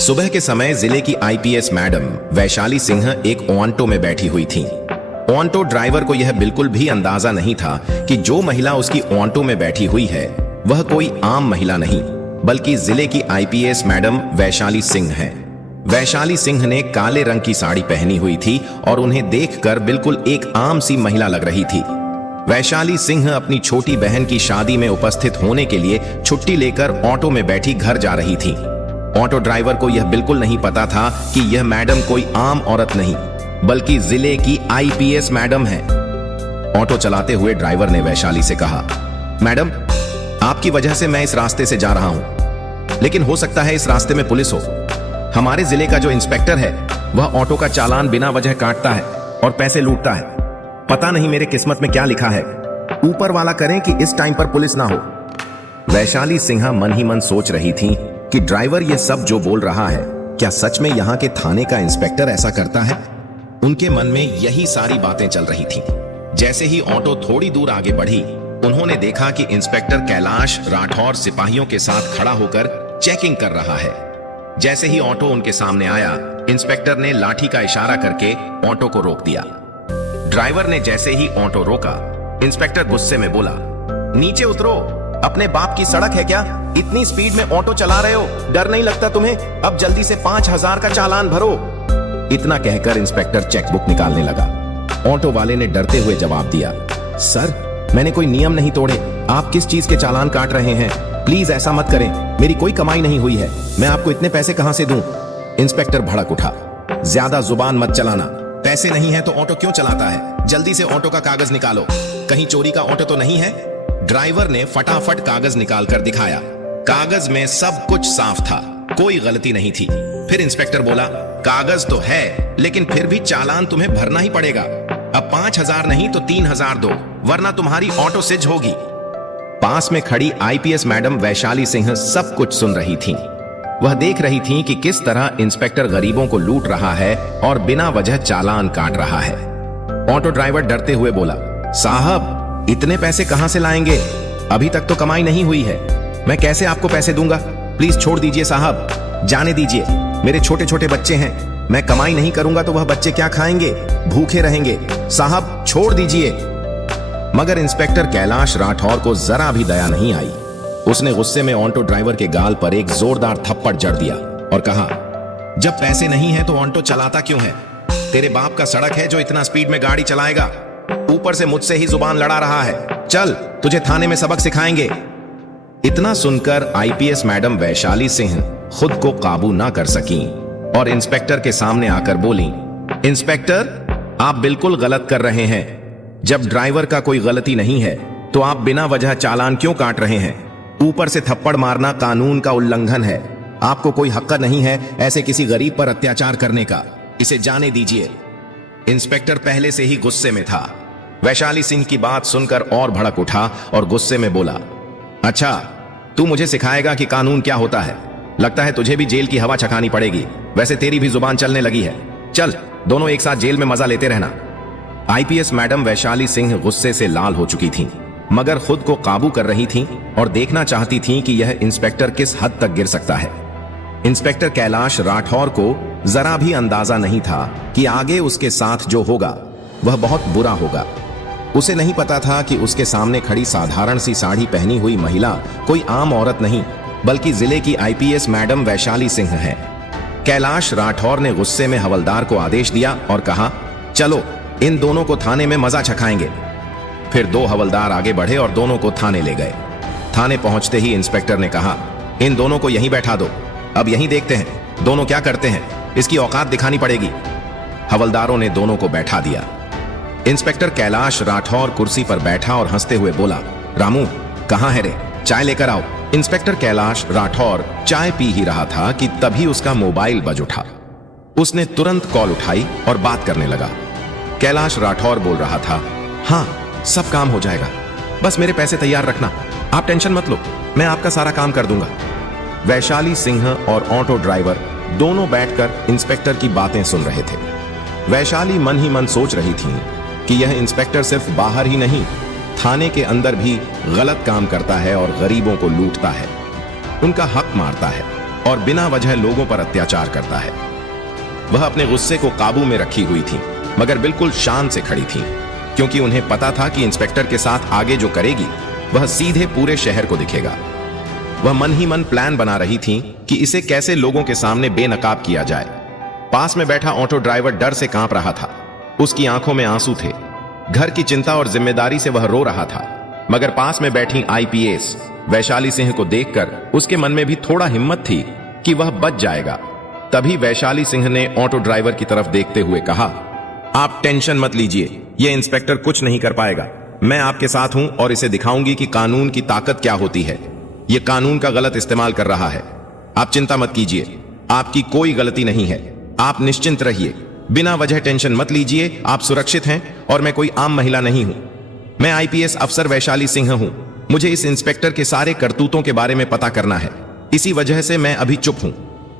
सुबह के समय जिले की आईपीएस मैडम वैशाली सिंह एक ऑटो में बैठी हुई थी। ऑटो ड्राइवर को यह बिल्कुल भी अंदाजा नहीं था कि जो महिला उसकी ऑटो में बैठी हुई है वह कोई आम महिला नहीं बल्कि जिले की आईपीएस मैडम वैशाली सिंह है। वैशाली सिंह ने काले रंग की साड़ी पहनी हुई थी और उन्हें देखकर बिल्कुल एक आम सी महिला लग रही थी। वैशाली सिंह अपनी छोटी बहन की शादी में उपस्थित होने के लिए छुट्टी लेकर ऑटो में बैठी घर जा रही थी। ऑटो ड्राइवर को यह बिल्कुल नहीं पता था कि यह मैडम कोई आम औरत नहीं बल्कि जिले की आईपीएस मैडम है। ऑटो चलाते हुए ड्राइवर ने वैशाली से कहा, मैडम, आपकी वजह से मैं इस रास्ते से जा रहा हूं, लेकिन हो सकता है इस रास्ते में पुलिस हो। हमारे जिले का जो इंस्पेक्टर है वह ऑटो का चालान बिना वजह काटता है और पैसे लूटता है। पता नहीं मेरे किस्मत में क्या लिखा है, ऊपर वाला करें कि इस टाइम पर पुलिस ना हो। वैशाली सिंह मन ही मन सोच रही थी कि ड्राइवर ये सब जो बोल रहा है क्या सच में यहाँ के थाने का इंस्पेक्टर ऐसा करता है। उनके मन में यही सारी बातें चल रही थीं। जैसे ही ऑटो थोड़ी दूर आगे बढ़ी उन्होंने देखा कि इंस्पेक्टर कैलाश राठौर सिपाहियों के साथ खड़ा होकर चेकिंग कर रहा है। जैसे ही ऑटो उनके सामने आया इंस्पेक्टर ने लाठी का इशारा करके ऑटो को रोक दिया। ड्राइवर ने जैसे ही ऑटो रोका इंस्पेक्टर गुस्से में बोला, नीचे उतरो, अपने बाप की सड़क है क्या? इतनी स्पीड में ऑटो चला रहे हो, डर नहीं लगता तुम्हें? अब जल्दी से 5,000 का चालान भरो। इतना कहकर इंस्पेक्टर चेकबुक निकालने लगा। ऑटो वाले ने डरते हुए जवाब दिया, सर, मैंने कोई नियम नहीं तोड़े, आप किस चीज के चालान काट रहे हैं? प्लीज ऐसा मत करें, मेरी कोई कमाई नहीं हुई है, मैं आपको इतने पैसे कहां से दूं? इंस्पेक्टर भड़क उठा, ज्यादा जुबान मत चलाना, पैसे नहीं है तो ऑटो क्यों चलाता है? जल्दी से ऑटो का कागज निकालो, कहीं चोरी का ऑटो तो नहीं है? ड्राइवर ने फटाफट कागज निकालकर दिखाया। कागज में सब कुछ साफ था, कोई गलती नहीं थी। फिर इंस्पेक्टर बोला, कागज तो है लेकिन फिर भी चालान तुम्हें भरना ही पड़ेगा। अब 5,000 नहीं तो 3,000 दो, वरना तुम्हारी ऑटो सिज होगी। पास में खड़ी आईपीएस मैडम वैशाली सिंह सब कुछ सुन रही थी। वह देख रही थी कि किस तरह इंस्पेक्टर गरीबों को लूट रहा है और बिना वजह चालान काट रहा है। ऑटो ड्राइवर डरते हुए बोला, साहब, इतने पैसे कहां से लाएंगे? अभी तक तो कमाई नहीं हुई है, मैं कैसे आपको पैसे दूंगा? प्लीज छोड़ दीजिए साहब, जाने दीजिए, मेरे छोटे छोटे बच्चे हैं, मैं कमाई नहीं करूंगा तो वह बच्चे क्या खाएंगे? भूखे रहेंगे, साहब छोड़ दीजिए। मगर इंस्पेक्टर कैलाश राठौर को जरा भी दया नहीं आई। उसने गुस्से में ऑटो ड्राइवर के गाल पर एक जोरदार थप्पड़ जड़ दिया और कहा, जब पैसे नहीं है तो ऑटो चलाता क्यों है? तेरे बाप का सड़क है जो इतना स्पीड में गाड़ी चलाएगा? ऊपर से मुझसे ही जुबान लड़ा रहा है, चल तुझे थाने में सबक सिखाएंगे। इतना सुनकर आईपीएस मैडम वैशाली सिंह खुद को काबू ना कर सकी और इंस्पेक्टर के सामने आकर बोली, इंस्पेक्टर, आप बिल्कुल गलत कर रहे हैं। जब ड्राइवर का कोई गलती नहीं है तो आप बिना वजह चालान क्यों काट रहे हैं? ऊपर से थप्पड़ मारना कानून का उल्लंघन है। आपको कोई हक नहीं है ऐसे किसी गरीब पर अत्याचार करने का, इसे जाने दीजिए। इंस्पेक्टर पहले से ही गुस्से में था। वैशाली सिंह की बात सुनकर और भड़क उठा और गुस्से में बोला, अच्छा, तू मुझे सिखाएगा कि कानून क्या होता है? लगता है तुझे भी जेल की हवा चखानी पड़ेगी। वैसे तेरी भी जुबान चलने लगी है, चल दोनों एक साथ जेल में मजा लेते रहना। आईपीएस मैडम वैशाली सिंह गुस्से से लाल हो चुकी थीं, मगर खुद को काबू कर रही थीं और देखना चाहती थीं कि यह इंस्पेक्टर किस हद तक गिर सकता है। इंस्पेक्टर कैलाश राठौर को जरा भी अंदाजा नहीं था कि आगे उसके साथ जो होगा वह बहुत बुरा होगा। उसे नहीं पता था कि उसके सामने खड़ी साधारण सी साड़ी पहनी हुई महिला कोई आम औरत नहीं बल्कि जिले की आईपीएस मैडम वैशाली सिंह है। कैलाश राठौर ने गुस्से में हवलदार को आदेश दिया और कहा, चलो इन दोनों को थाने में मजा चखाएंगे। फिर 2 हवलदार आगे बढ़े और दोनों को थाने ले गए। थाने पहुंचते ही इंस्पेक्टर ने कहा, इन दोनों को यहीं बैठा दो, अब यहीं देखते हैं दोनों क्या करते हैं, इसकी औकात दिखानी पड़ेगी। हवलदारों ने दोनों को बैठा दिया। इंस्पेक्टर कैलाश राठौर कुर्सी पर बैठा और हंसते हुए बोला, रामू, कहां है रे? चाय लेकर आओ। इंस्पेक्टर कैलाश राठौर चाय पी ही रहा था कि तभी उसका मोबाइल बज उठा। उसने तुरंत कॉल उठाई और बात करने लगा। कैलाश राठौर बोल रहा था, हाँ, सब काम हो जाएगा, बस मेरे पैसे तैयार रखना, आप टेंशन मत लो, मैं आपका सारा काम कर दूंगा। वैशाली सिंह और ऑटो ड्राइवर दोनों बैठकर इंस्पेक्टर की बातें सुन रहे थे। वैशाली मन ही मन सोच रही थी कि यह इंस्पेक्टर सिर्फ बाहर ही नहीं, थाने के अंदर भी गलत काम करता है और गरीबों को लूटता है, उनका हक मारता है। और बिना वजह लोगों पर अत्याचार करता है। वह अपने गुस्से को काबू में रखी हुई थी, मगर बिल्कुल शान से खड़ी थी, क्योंकि उन्हें पता था कि इंस्पेक्टर के साथ आगे जो करेगी वह सीधे पूरे शहर को दिखेगा। वह मन ही मन प्लान बना रही थी कि इसे कैसे लोगों के सामने बेनकाब किया जाए। पास में बैठा ऑटो ड्राइवर डर से कांप रहा था। उसकी आंखों में आंसू थे। घर की चिंता और जिम्मेदारी से वह रो रहा था, मगर पास में बैठी आईपीएस वैशाली सिंह को देखकर उसके मन में भी थोड़ा हिम्मत थी कि वह बच जाएगा। तभी वैशाली सिंह ने ऑटो ड्राइवर की तरफ देखते हुए कहा, आप टेंशन मत लीजिए, यह इंस्पेक्टर कुछ नहीं कर पाएगा। मैं आपके साथ हूं और इसे दिखाऊंगी कि कानून की ताकत क्या होती है। यह कानून का गलत इस्तेमाल कर रहा है। आप चिंता मत कीजिए, आपकी कोई गलती नहीं है। आप निश्चिंत रहिए, बिना वजह टेंशन मत लीजिए। आप सुरक्षित हैं और मैं कोई आम महिला नहीं हूं। मैं आईपीएस अफसर वैशाली सिंह हूं। मुझे इस इंस्पेक्टर के सारे करतूतों के बारे में पता करना है। इसी वजह से मैं अभी चुप हूं।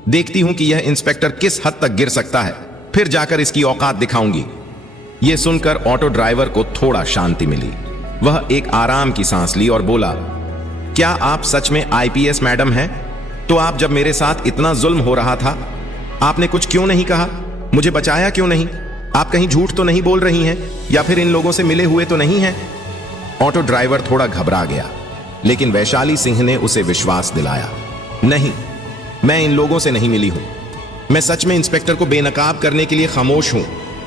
देखती हूं कि यह इंस्पेक्टर किस हद तक गिर सकता है, फिर जाकर इसकी औकात दिखाऊंगी। यह सुनकर ऑटो ड्राइवर को थोड़ा शांति मिली। वह एक आराम की सांस ली और बोला, क्या आप सच में आईपीएस मैडम हैं? तो आप जब मेरे साथ इतना जुल्म हो रहा था, आपने कुछ क्यों नहीं कहा? मुझे बचाया क्यों नहीं? आप कहीं झूठ तो नहीं बोल रही हैं, या फिर इन लोगों से मिले हुए तो नहीं हैं? ऑटो ड्राइवर थोड़ा घबरा गया, लेकिन वैशाली सिंह ने उसे विश्वास दिलाया, नहीं, मैं इन लोगों से नहीं मिली हूं। मैं सच में इंस्पेक्टर को बेनकाब करने के लिए खामोश हूं।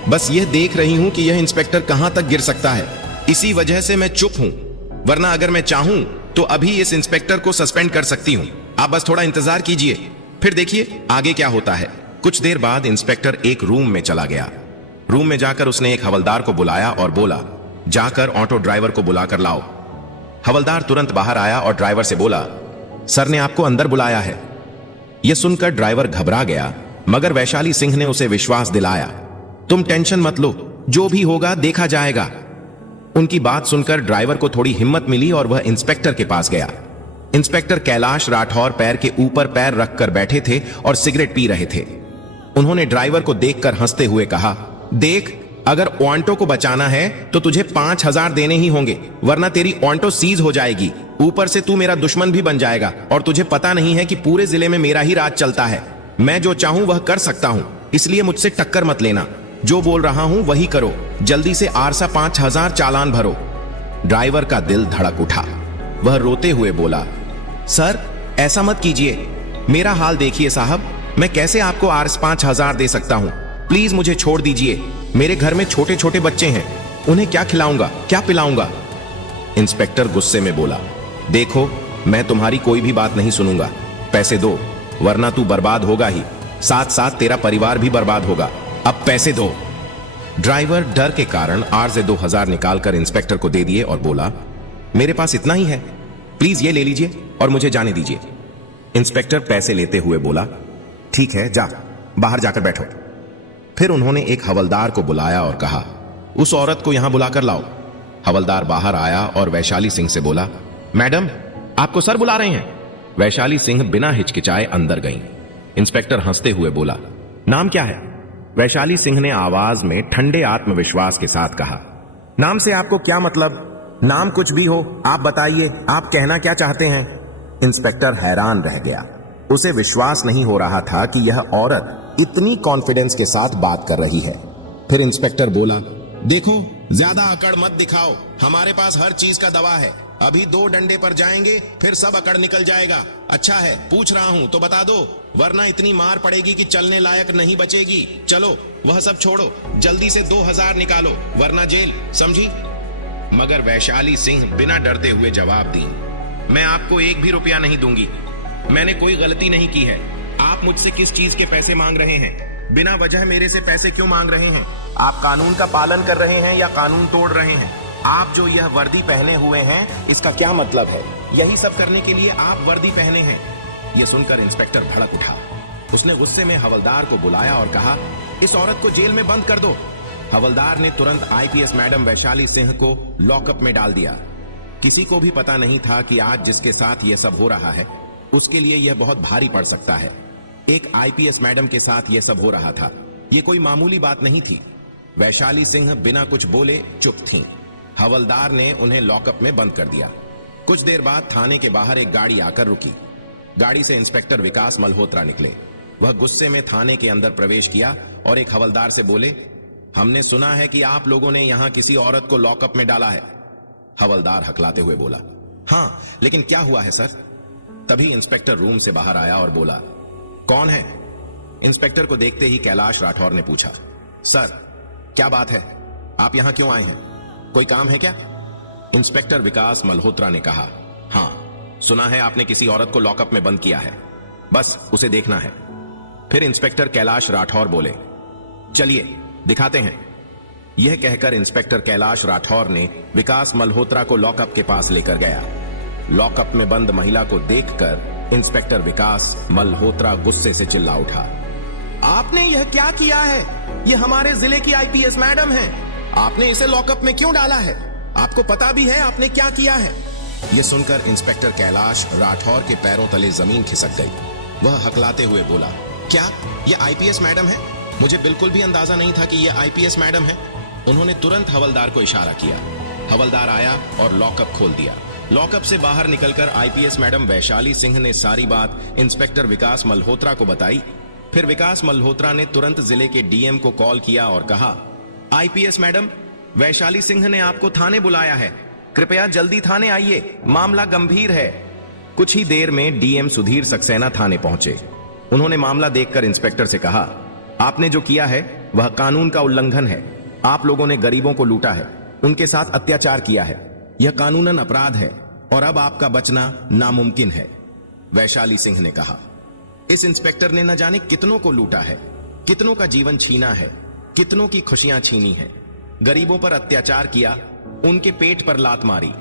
बस यह देख रही हूं कि यह इंस्पेक्टर कहां तक गिर सकता है। इसी वजह से मैं चुप हूं, वरना अगर मैं चाहूं तो अभी इस इंस्पेक्टर को सस्पेंड कर सकती हूं। आप बस थोड़ा इंतजार कीजिए, फिर देखिए आगे क्या होता है। कुछ देर बाद इंस्पेक्टर एक रूम में चला गया। रूम में जाकर उसने एक हवलदार को बुलाया और बोला, जाकर ऑटो ड्राइवर को बुलाकर लाओ। हवलदार तुरंत बाहर आया और ड्राइवर से बोला, सर ने आपको अंदर बुलाया है। यह सुनकर ड्राइवर घबरा गया, मगर वैशाली सिंह ने उसे विश्वास दिलाया, तुम टेंशन मत लो, जो भी होगा देखा जाएगा। उनकी बात सुनकर ड्राइवर को थोड़ी हिम्मत मिली और वह इंस्पेक्टर के पास गया। इंस्पेक्टर कैलाश राठौर पैर के ऊपर पैर रखकर बैठे थे और सिगरेट पी रहे थे। उन्होंने ड्राइवर को देखकर हंसते हुए कहा, देख, अगर ऑन्टो को बचाना है तो तुझे 5,000 देने ही होंगे, वरना तेरी ऑन्टो सीज हो जाएगी। ऊपर से तू मेरा दुश्मन भी बन जाएगा, और तुझे पता नहीं है कि पूरे जिले में मेरा ही राज चलता है। मैं जो चाहूं वह कर सकता हूं, इसलिए मुझसे टक्कर मत लेना। जो बोल रहा हूं वही करो। जल्दी से आरसा 5,000 चालान भरो। ड्राइवर का दिल धड़क उठा। वह रोते हुए बोला, सर ऐसा मत कीजिए, मेरा हाल देखिए साहब, मैं कैसे आपको आरस 5,000 दे सकता हूं? प्लीज मुझे छोड़ दीजिए। मेरे घर में छोटे छोटे बच्चे हैं, उन्हें क्या खिलाऊंगा, क्या पिलाऊंगा? इंस्पेक्टर गुस्से में बोला, देखो, मैं तुम्हारी कोई भी बात नहीं सुनूंगा। पैसे दो, वरना तू बर्बाद होगा ही, साथ साथ तेरा परिवार भी बर्बाद होगा। अब पैसे दो। ड्राइवर डर के कारण आरजे 2,000 निकालकर इंस्पेक्टर को दे दिए और बोला, मेरे पास इतना ही है, प्लीज ये ले लीजिए और मुझे जाने दीजिए। इंस्पेक्टर पैसे लेते हुए बोला, ठीक है, जा, बाहर जाकर बैठो। फिर उन्होंने एक हवलदार को बुलाया और कहा, उस औरत को यहां बुलाकर लाओ। हवलदार बाहर आया और वैशाली सिंह से बोला, मैडम, आपको सर बुला रहे हैं। वैशाली सिंह बिना हिचकिचाए अंदर गईं। इंस्पेक्टर हंसते हुए बोला, नाम क्या है? वैशाली सिंह ने आवाज में ठंडे आत्मविश्वास के साथ कहा, नाम से आपको क्या मतलब? नाम कुछ भी हो, आप बताइए, आप कहना क्या चाहते हैं? इंस्पेक्टर हैरान रह गया। उसे विश्वास नहीं हो रहा था कि यह औरत इतनी कॉन्फिडेंस के साथ बात कर रही है। फिर इंस्पेक्टर बोला, देखो, ज्यादा अकड़ मत दिखाओ, हमारे पास हर चीज का दवा है। अभी 2 डंडे पर जाएंगे, फिर सब अकड़ निकल जाएगा। अच्छा है, पूछ रहा हूं तो बता दो, वरना इतनी मार पड़ेगी कि चलने लायक नहीं बचेगी। चलो, वह सब छोड़ो, जल्दी से 2,000 निकालो, वरना जेल, समझी? मगर वैशाली सिंह बिना डरते हुए जवाब दी, मैं आपको 1 भी रुपया नहीं दूंगी। मैंने कोई गलती नहीं की है। आप मुझसे किस चीज के पैसे मांग रहे हैं? बिना वजह मेरे से पैसे क्यों मांग रहे हैं? आप कानून का पालन कर रहे हैं या कानून तोड़ रहे हैं? आप जो यह वर्दी पहने हुए हैं, इसका क्या मतलब है? यही सब करने के लिए आप वर्दी पहने हैं। यह सुनकर इंस्पेक्टर भड़क उठा। उसने गुस्से में हवलदार को बुलाया और कहा, इस औरत को जेल में बंद कर दो। हवलदार ने तुरंत आईपीएस मैडम वैशाली सिंह को लॉकअप में डाल दिया। किसी को भी पता नहीं था कि आज जिसके साथ यह सब हो रहा है, उसके लिए यह बहुत भारी पड़ सकता है। एक आईपीएस मैडम के साथ यह सब हो रहा था, यह कोई मामूली बात नहीं थी। वैशाली सिंह बिना कुछ बोले चुप थीं। हवलदार ने उन्हें लॉकअप में बंद कर दिया। कुछ देर बाद थाने के बाहर एक गाड़ी आकर रुकी। गाड़ी से इंस्पेक्टर विकास मल्होत्रा निकले। वह गुस्से में थाने के अंदर प्रवेश किया और एक हवलदार से बोले, हमने सुना है कि आप लोगों ने यहां किसी औरत को लॉकअप में डाला है। हवलदार हकलाते हुए बोला, हां, लेकिन क्या हुआ है सर? तभी इंस्पेक्टर रूम से बाहर आया और बोला, कौन है? इंस्पेक्टर को देखते ही कैलाश राठौर ने पूछा, सर क्या बात है, आप यहां क्यों आए हैं? कोई काम है क्या? इंस्पेक्टर विकास मल्होत्रा ने कहा, हां, सुना है आपने किसी औरत को लॉकअप में बंद किया है, बस उसे देखना है। फिर इंस्पेक्टर कैलाश राठौर बोले, चलिए दिखाते हैं। यह कहकर इंस्पेक्टर कैलाश राठौर ने विकास मल्होत्रा को लॉकअप के पास लेकर गया। लॉकअप में बंद महिला को देखकर इंस्पेक्टर विकास मल्होत्रा गुस्से से चिल्ला उठा, आपने यह क्या किया है? यह हमारे जिले की आईपीएस मैडम है, आपने इसे लॉकअप में क्यों डाला है? आपको पता भी है आपने क्या किया है? यह सुनकर इंस्पेक्टर कैलाश राठौर के पैरों तले जमीन खिसक गई। वह हकलाते हुए बोला, क्या यह आईपीएस मैडम है? मुझे बिल्कुल भी अंदाजा नहीं था कि यह आईपीएस मैडम है। उन्होंने तुरंत हवलदार को इशारा किया। हवलदार आया और लॉकअप खोल दिया। लॉकअप से बाहर निकलकर आईपीएस मैडम वैशाली सिंह ने सारी बात इंस्पेक्टर विकास मल्होत्रा को बताई। फिर विकास मल्होत्रा ने तुरंत जिले के डीएम को कॉल किया और कहा, आईपीएस मैडम, वैशाली सिंह ने आपको थाने बुलाया है, कृपया जल्दी थाने आइए, मामला गंभीर है। कुछ ही देर में डीएम सुधीर सक्सेना थाने पहुंचे। उन्होंने मामला देखकर इंस्पेक्टर से कहा, आपने जो किया है वह कानून का उल्लंघन है। आप लोगों ने गरीबों को लूटा है, उनके साथ अत्याचार किया है, यह कानूनन अपराध है और अब आपका बचना नामुमकिन है। वैशाली सिंह ने कहा, इस इंस्पेक्टर ने न जाने कितनों को लूटा है, कितनों का जीवन छीना है, कितनों की खुशियां छीनी है, गरीबों पर अत्याचार किया, उनके पेट पर लात मारी।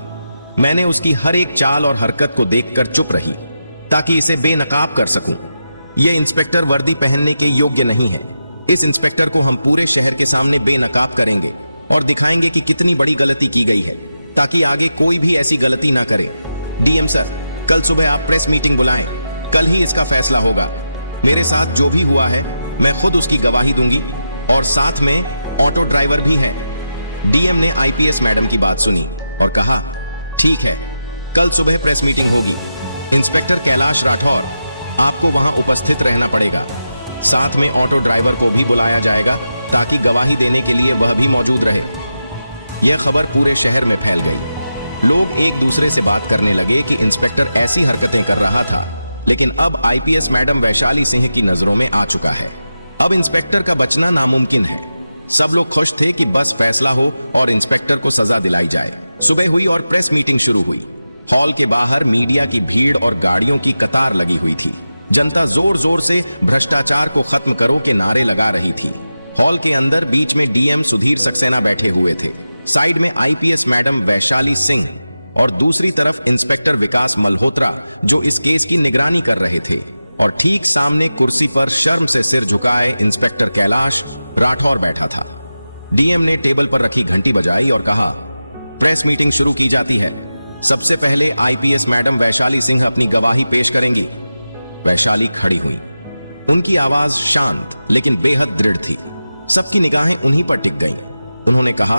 मैंने उसकी हर एक चाल और हरकत को देखकर चुप रही ताकि इसे बेनकाब कर सकूं। यह इंस्पेक्टर वर्दी पहनने के योग्य नहीं है। इस इंस्पेक्टर को हम पूरे शहर के सामने बेनकाब करेंगे और दिखाएंगे कि कितनी बड़ी गलती की गई है, ताकि आगे कोई भी ऐसी गलती ना करे। डीएम सर, कल सुबह आप प्रेस मीटिंग बुलाएं, कल ही इसका फैसला होगा। मेरे साथ जो भी हुआ है मैं खुद उसकी गवाही दूंगी और साथ में ऑटो ड्राइवर भी है। डीएम ने आईपीएस मैडम की बात सुनी और कहा, ठीक है, कल सुबह प्रेस मीटिंग होगी। इंस्पेक्टर कैलाश राठौर, आपको वहां उपस्थित रहना पड़ेगा। साथ में ऑटो ड्राइवर को भी बुलाया जाएगा ताकि गवाही देने के लिए वह भी मौजूद रहे। यह खबर पूरे शहर में फैल गई। लोग एक दूसरे से बात करने लगे कि इंस्पेक्टर ऐसी हरकतें कर रहा था, लेकिन अब आईपीएस मैडम वैशाली सिंह की नजरों में आ चुका है। अब इंस्पेक्टर का बचना नामुमकिन है। सब लोग खुश थे कि बस फैसला हो और इंस्पेक्टर को सजा दिलाई जाए। सुबह हुई और प्रेस मीटिंग शुरू हुई। हॉल के बाहर मीडिया की भीड़ और गाड़ियों की कतार लगी हुई थी। जनता जोर जोर से भ्रष्टाचार को खत्म करो के नारे लगा रही थी। हॉल के अंदर बीच में डीएम सुधीर सक्सेना बैठे हुए थे। साइड में आईपीएस मैडम वैशाली सिंह और दूसरी तरफ इंस्पेक्टर विकास मल्होत्रा, जो इस केस की निगरानी कर रहे थे। और ठीक सामने कुर्सी पर शर्म से सिर झुकाए इंस्पेक्टर कैलाश राठौर बैठा था। डीएम ने टेबल पर रखी घंटी बजाई और कहा, प्रेस मीटिंग शुरू की जाती है। सबसे पहले आईपीएस मैडम वैशाली सिंह अपनी गवाही पेश करेंगी। वैशाली खड़ी हुई। उनकी आवाज शांत लेकिन बेहद दृढ़ थी। सबकी निगाहें उन्हीं पर टिक गईं। उन्होंने कहा,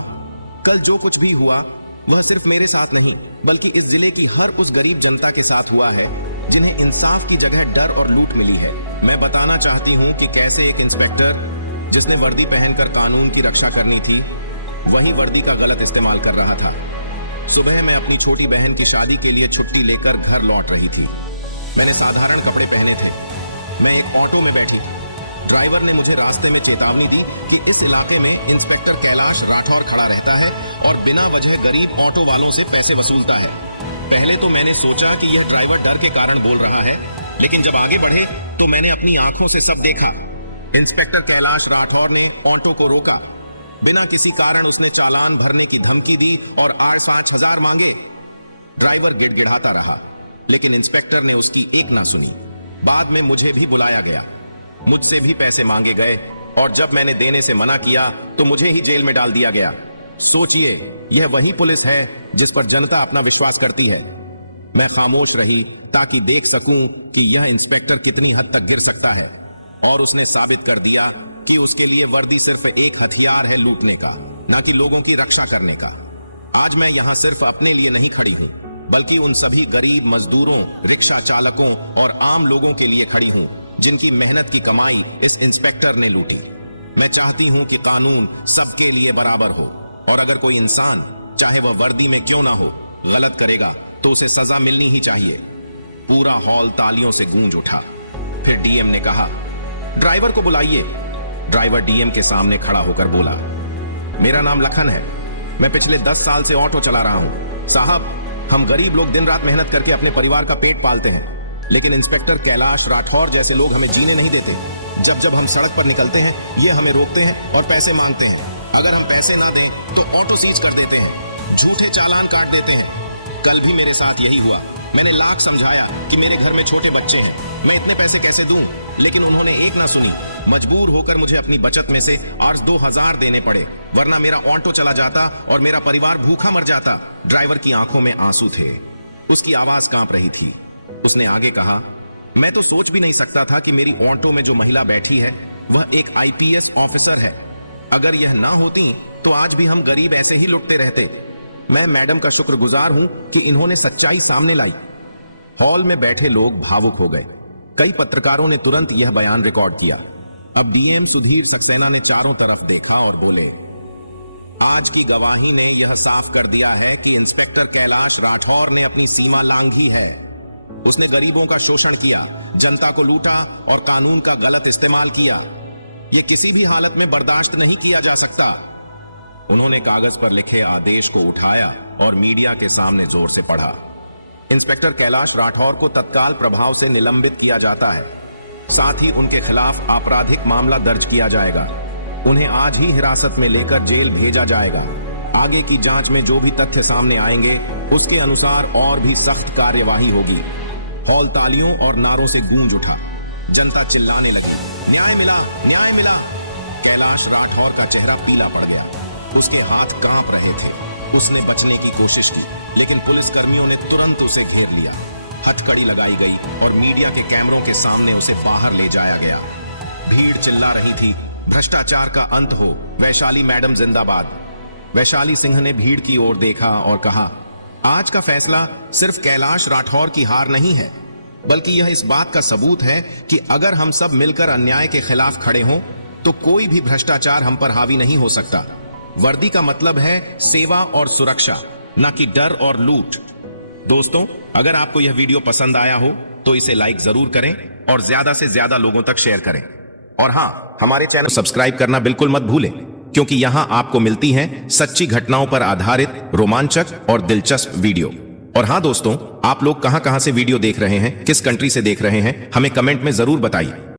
कल जो कुछ भी हुआ वह सिर्फ मेरे साथ नहीं बल्कि इस जिले की हर उस गरीब जनता के साथ हुआ है जिन्हें इंसाफ की जगह डर और लूट मिली है। मैं बताना चाहती हूं कि कैसे एक इंस्पेक्टर जिसने वर्दी पहनकर कानून की रक्षा करनी थी, वही वर्दी का गलत इस्तेमाल कर रहा था। सुबह मैं अपनी छोटी बहन की शादी के लिए छुट्टी लेकर घर लौट रही थी। मैंने साधारण कपड़े पहने थे। मैं एक ऑटो में बैठी। ड्राइवर ने मुझे रास्ते में चेतावनी दी कि इस इलाके में इंस्पेक्टर कैलाश राठौर खड़ा रहता है और बिना वजह गरीब ऑटो वालों से पैसे वसूलता है। पहले तो मैंने सोचा कि यह ड्राइवर डर के कारण बोल रहा है, लेकिन जब आगे बढ़े तो मैंने अपनी आंखों से सब देखा। इंस्पेक्टर कैलाश राठौर ने ऑटो को रोका। बिना किसी कारण उसने चालान भरने की धमकी दी और 8-5 मांगे। ड्राइवर गिड़गिड़ाता रहा, लेकिन इंस्पेक्टर ने उसकी एक ना सुनी। बाद में मुझे भी बुलाया गया। मुझसे भी पैसे मांगे गए और जब मैंने देने से मना किया तो मुझे ही जेल में डाल दिया गया। सोचिए, यह वही पुलिस है जिस पर जनता अपना विश्वास करती है। मैं खामोश रही ताकि देख सकूं कि यह इंस्पेक्टर कितनी हद तक गिर सकता है, और उसने साबित कर दिया कि उसके लिए वर्दी सिर्फ एक हथियार है लूटने का, ना कि लोगों की रक्षा करने का। आज मैं यहां सिर्फ अपने लिए नहीं खड़ी हूं, बल्कि उन सभी गरीब मजदूरों, रिक्शा चालकों और आम लोगों के लिए खड़ी हूं जिनकी मेहनत की कमाई इस इंस्पेक्टर ने लूटी। मैं चाहती हूं कि कानून सबके लिए बराबर हो और अगर कोई इंसान, चाहे वह वर्दी में क्यों ना हो, गलत करेगा तो उसे सजा मिलनी ही चाहिए। पूरा हॉल तालियों से गूंज उठा। फिर डीएम ने कहा, ड्राइवर को बुलाइए। ड्राइवर डीएम के सामने खड़ा होकर बोला, मेरा नाम लखन है, मैं पिछले 10 साल से ऑटो चला रहा हूं। साहब, हम गरीब लोग दिन रात मेहनत करके अपने परिवार का पेट पालते हैं, लेकिन इंस्पेक्टर कैलाश राठौर जैसे लोग हमें जीने नहीं देते। जब जब हम सड़क पर निकलते हैं, ये हमें रोकते हैं और पैसे मांगते हैं। अगर हम पैसे ना दें तो ऑटो सीज कर देते हैं, झूठे चालान काट देते हैं। कल भी मेरे साथ यही हुआ। मैंने लाख समझाया कि मेरे घर में छोटे बच्चे हैं, मैं इतने पैसे कैसे दूं, लेकिन उन्होंने एक ना सुनी। मजबूर होकर मुझे अपनी बचत में से आज 2000 देने पड़े, वरना मेरा ऑटो चला जाता और मेरा परिवार भूखा मर जाता। ड्राइवर की आंखों में आंसू थे, उसकी आवाज कांप रही थी। उसने आगे कहा, मैं तो सोच भी नहीं सकता था कि मेरी ऑटो में जो महिला बैठी है वह एक आईपीएस ऑफिसर है। अगर यह ना होती तो आज भी हम गरीब ऐसे ही लुटते रहते। मैं मैडम का शुक्रगुजार हूं कि इन्होंने सच्चाई सामने लाई। हॉल में बैठे लोग भावुक हो गए। कई पत्रकारों ने तुरंत यह बयान रिकॉर्ड किया। अब डीएम सुधीर सक्सेना ने चारों तरफ देखा और बोले, आज की गवाही ने यह साफ कर दिया है कि इंस्पेक्टर कैलाश राठौर ने अपनी सीमा लांघी है। उसने गरीबों का शोषण किया, जनता को लूटा और कानून का गलत इस्तेमाल किया। यह किसी भी हालत में बर्दाश्त नहीं किया जा सकता। उन्होंने कागज पर लिखे आदेश को उठाया और मीडिया के सामने जोर से पढ़ा। इंस्पेक्टर कैलाश राठौर को तत्काल प्रभाव से निलंबित किया जाता है, साथ ही उनके खिलाफ आपराधिक मामला दर्ज किया जाएगा। उन्हें आज ही हिरासत में लेकर जेल भेजा जाएगा। आगे की जांच में जो भी तथ्य सामने आएंगे उसके अनुसार और भी सख्त कार्यवाही होगी। हॉल तालियों और नारों से गूंज उठा। जनता चिल्लाने लगी, न्याय मिला, न्याय मिला। कैलाश राठौर का चेहरा पीला पड़ गया, उसके हाथ कांप रहे थे। उसने बचने की कोशिश की, लेकिन पुलिसकर्मियों ने तुरंत उसे घेर लिया। हथकड़ी लगाई गई और मीडिया के कैमरों के सामने उसे बाहर ले जाया गया। भीड़ चिल्ला रही थी, भ्रष्टाचार का अंत हो, वैशाली मैडम जिंदाबाद। वैशाली सिंह ने भीड़ की ओर देखा और कहा, आज का फैसला सिर्फ कैलाश राठौर की हार नहीं है, बल्कि यह इस बात का सबूत है कि अगर हम सब मिलकर अन्याय के खिलाफ खड़े हों तो कोई भी भ्रष्टाचार हम पर हावी नहीं हो सकता। वर्दी का मतलब है सेवा और सुरक्षा, न कि डर और लूट। दोस्तों, अगर आपको यह वीडियो पसंद आया हो तो इसे लाइक जरूर करें और ज्यादा से ज्यादा लोगों तक शेयर करें। और हां, हमारे चैनल सब्सक्राइब करना बिल्कुल मत भूलें, क्योंकि यहां आपको मिलती हैं सच्ची घटनाओं पर आधारित रोमांचक और दिलचस्प वीडियो। और हां दोस्तों, आप लोग कहां कहां से वीडियो देख रहे हैं, किस कंट्री से देख रहे हैं, हमें कमेंट में जरूर बताइए।